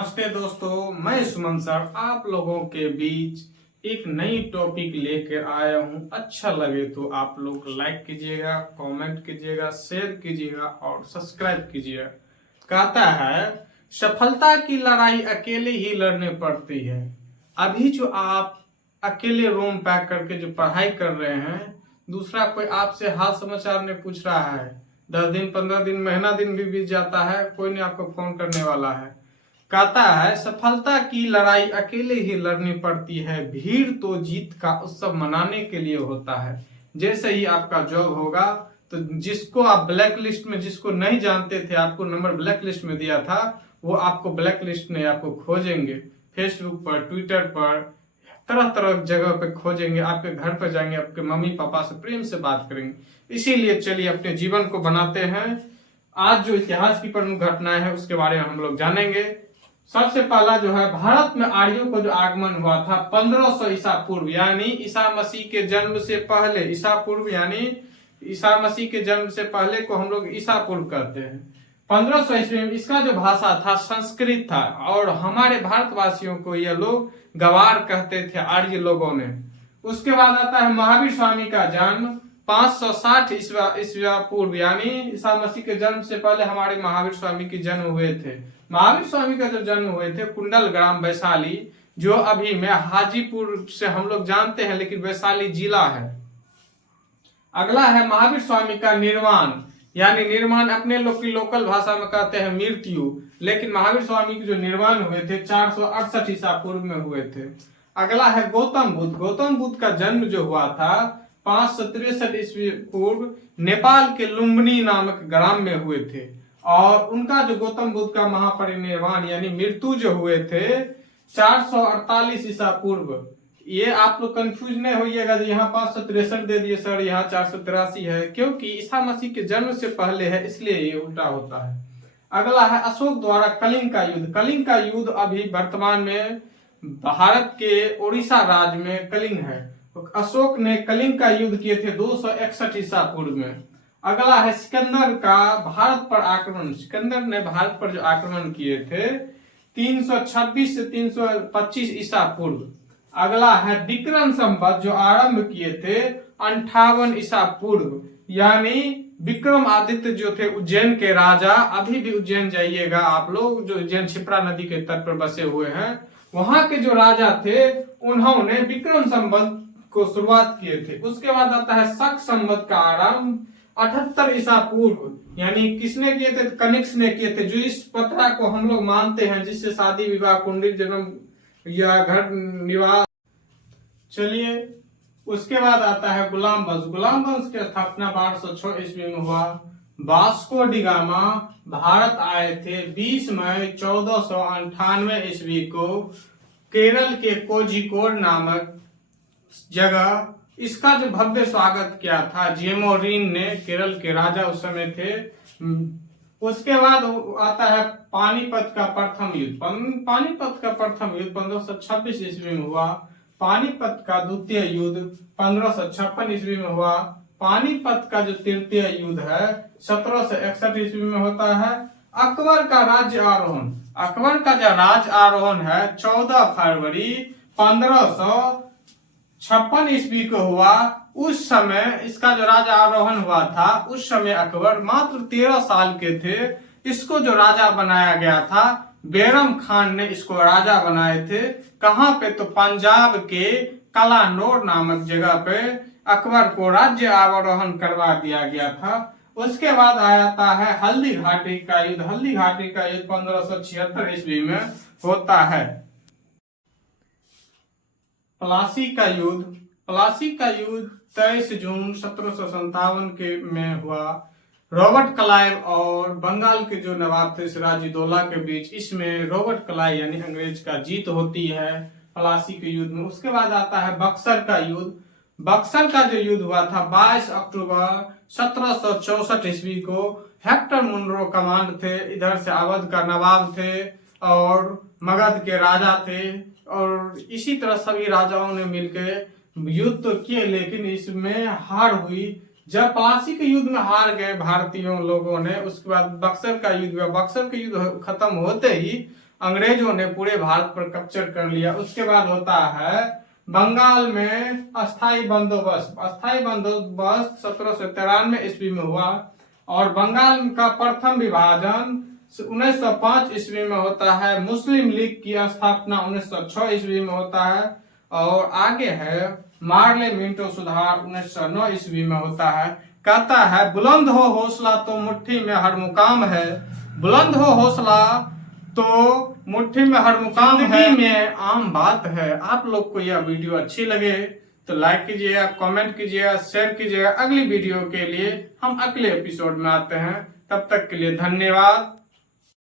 नमस्ते दोस्तों, मैं सुमन सर आप लोगों के बीच एक नई टॉपिक लेकर आया हूं। अच्छा लगे तो आप लोग लाइक कीजिएगा, कमेंट कीजिएगा, शेयर कीजिएगा और सब्सक्राइब कीजिएगा। कहता है सफलता की लड़ाई अकेले ही लड़नी पड़ती है। अभी जो आप अकेले रूम पैक करके जो पढ़ाई कर रहे हैं, दूसरा कोई आपसे हाल समाचार नहीं पूछ रहा है। 10 दिन 15 दिन महीना दिन भी बीत जाता है, कोई नहीं आपको फोन करने वाला है। कहता है सफलता की लड़ाई अकेले ही लड़नी पड़ती है, भीड़ तो जीत का उत्सव मनाने के लिए होता है। जैसे ही आपका जॉब होगा तो जिसको आप ब्लैक लिस्ट में, जिसको नहीं जानते थे, आपको नंबर ब्लैक लिस्ट में दिया था, वो आपको ब्लैक लिस्ट में आपको खोजेंगे। फेसबुक पर, ट्विटर पर, तरह तरह जगह पे खोजेंगे, आपके घर पर जाएंगे, आपके मम्मी पापा से प्रेम से बात करेंगे। इसीलिए चलिए अपने जीवन को बनाते हैं। आज जो इतिहास की प्रमुख घटनाएं हैं उसके बारे में हम लोग जानेंगे। सबसे पहला जो है, भारत में आर्यों को जो आगमन हुआ था 1500 ईसा पूर्व, यानी ईसा मसीह के जन्म से पहले। ईसा पूर्व यानी ईसा मसीह के जन्म से पहले को हम लोग ईसा पूर्व कहते हैं। 1500 ईस्वी में इसका जो भाषा था संस्कृत था, और हमारे भारतवासियों को ये लोग गवार कहते थे, आर्य लोगों ने। उसके बाद आता है महावीर स्वामी का जन्म 560 ईस्वी पूर्व, यानी ईसा मसीह के जन्म से पहले हमारे महावीर स्वामी के जन्म हुए थे। महावीर स्वामी का जो जन्म हुए थे कुंडल ग्राम वैशाली, जो अभी में हाजीपुर से हम लोग जानते हैं, लेकिन वैशाली जिला है। अगला है महावीर स्वामी का निर्वाण, यानी निर्माण अपने लोग की लोकल भाषा में कहते हैं मृत्यु, लेकिन महावीर स्वामी के जो निर्वाण हुए थे 468 ईसा पूर्व में हुए थे। अगला है गौतम बुद्ध। गौतम बुद्ध का जन्म जो हुआ था 563 ईस्वी पूर्व नेपाल के लुम्बिनी नामक ग्राम में हुए थे, और उनका जो गौतम बुद्ध का महापरिनिर्वाण यानी मृत्यु जो हुए थे 448 ईसा पूर्व। ये आप लोग कंफ्यूज नहीं होइएगा, यहाँ 563 दे दिए सर, यहाँ 483 है, क्योंकि ईसा मसीह के जन्म से पहले है, इसलिए ये उल्टा होता है। अगला है अशोक द्वारा कलिंग का युद्ध। कलिंग का युद्ध अभी वर्तमान में भारत के उड़ीसा राज्य में कलिंग है। तो अशोक ने कलिंग का युद्ध किए थे 261 ईसा पूर्व में। अगला है सिकंदर का भारत पर आक्रमण। सिकंदर ने भारत पर जो आक्रमण किए थे 326 से 325 ईसा पूर्व। अगला है विक्रम संवत, जो आरंभ किए थे 58 ईसा पूर्व, यानी विक्रम आदित्य जो थे उज्जैन के राजा। अभी भी उज्जैन जाइएगा आप लोग, जो उज्जैन क्षिप्रा नदी के तट पर बसे हुए हैं, वहां के जो राजा थे उन्होंने विक्रम संवत को शुरुआत किए थे। उसके बाद आता है शक संवत का आरंभ 78 ईसा पूर्व, यानी किसने किए थे? कनिष्क ने किए थे, जो इस पत्रा को हम लोग मानते हैं जिससे शादी विवाह, कुंडली, जन्म या घर निवास। चलिए, उसके बाद आता है गुलाम वंश। गुलाम वंश की स्थापना 1206 ईस्वी में हुआ। वास्को डी गामा भारत आए थे 20 मई 1498 ईस्वी को, केरल के कोझिकोड नामक जगह। इसका जो भव्य स्वागत किया था जेमोरिन ने, केरल के राजा उस समय थे। उसके बाद आता है पानीपत का प्रथम युद्ध। पानीपत का प्रथम युद्ध 1526 ईस्वी में हुआ। पानीपत का द्वितीय युद्ध 1556 ईस्वी में हुआ। पानीपत का जो तृतीय युद्ध है 1761 ईस्वी में होता है। अकबर का राज्य आरोहण। अकबर का जो राज्य आरोहण है 14 फरवरी 1556 ईस्वी को हुआ। उस समय इसका जो राजा आरोहण हुआ था, उस समय अकबर मात्र 13 साल के थे। इसको जो राजा बनाया गया था बैरम खान ने इसको राजा बनाए थे। कहां पे? तो पंजाब के कलानौर नामक जगह पे अकबर को राज्य आरोहण करवा दिया गया था। उसके बाद आता है हल्दी घाटी का युद्ध। हल्दी घाटी का युद्ध 1576 ईस्वी में होता है। प्लासी का युद्ध। प्लासी का युद्ध 23 जून 1757 के में हुआ। रॉबर्ट क्लाइव और बंगाल के जो नवाब थे सिराजुद्दौला के बीच, इसमें रॉबर्ट क्लाइव यानी अंग्रेज का जीत होती है प्लासी के युद्ध में। उसके बाद आता है बक्सर का युद्ध। बक्सर का जो युद्ध हुआ था 22 अक्टूबर 1764 ईस्वी को। हेक्टर मुनरो कमांड थे, इधर से अवध का नवाब थे और मगध के राजा थे, और इसी तरह सभी राजाओं ने मिलकर युद्ध तो किए, लेकिन इसमें हार हुई। जब प्लासी के युद्ध में हार गए भारतीयों लोगों ने, उसके बाद बक्सर का युद्ध हुआ। बक्सर का युद्ध खत्म होते ही अंग्रेजों ने पूरे भारत पर कब्जा कर लिया। उसके बाद होता है बंगाल में अस्थाई बंदोबस्त। अस्थाई बंदोबस्त 1793 ईस्वी में हुआ और बंगाल का प्रथम विभाजन 1905 ईस्वी में होता है। मुस्लिम लीग की स्थापना 1906 ईस्वी में होता है और आगे है मार्ले मिंटो सुधार 1909 ईस्वी में होता है। कहता है बुलंद हो हौसला तो मुट्ठी में हर मुकाम है। बुलंद हो हौसला तो मुट्ठी में हर मुकाम है में आम बात है। आप लोग को यह वीडियो अच्छी लगे तो लाइक कीजिएगा, कमेंट कीजिएगा, शेयर कीजिएगा। अगली वीडियो के लिए हम अगले एपिसोड में आते हैं। तब तक के लिए धन्यवाद।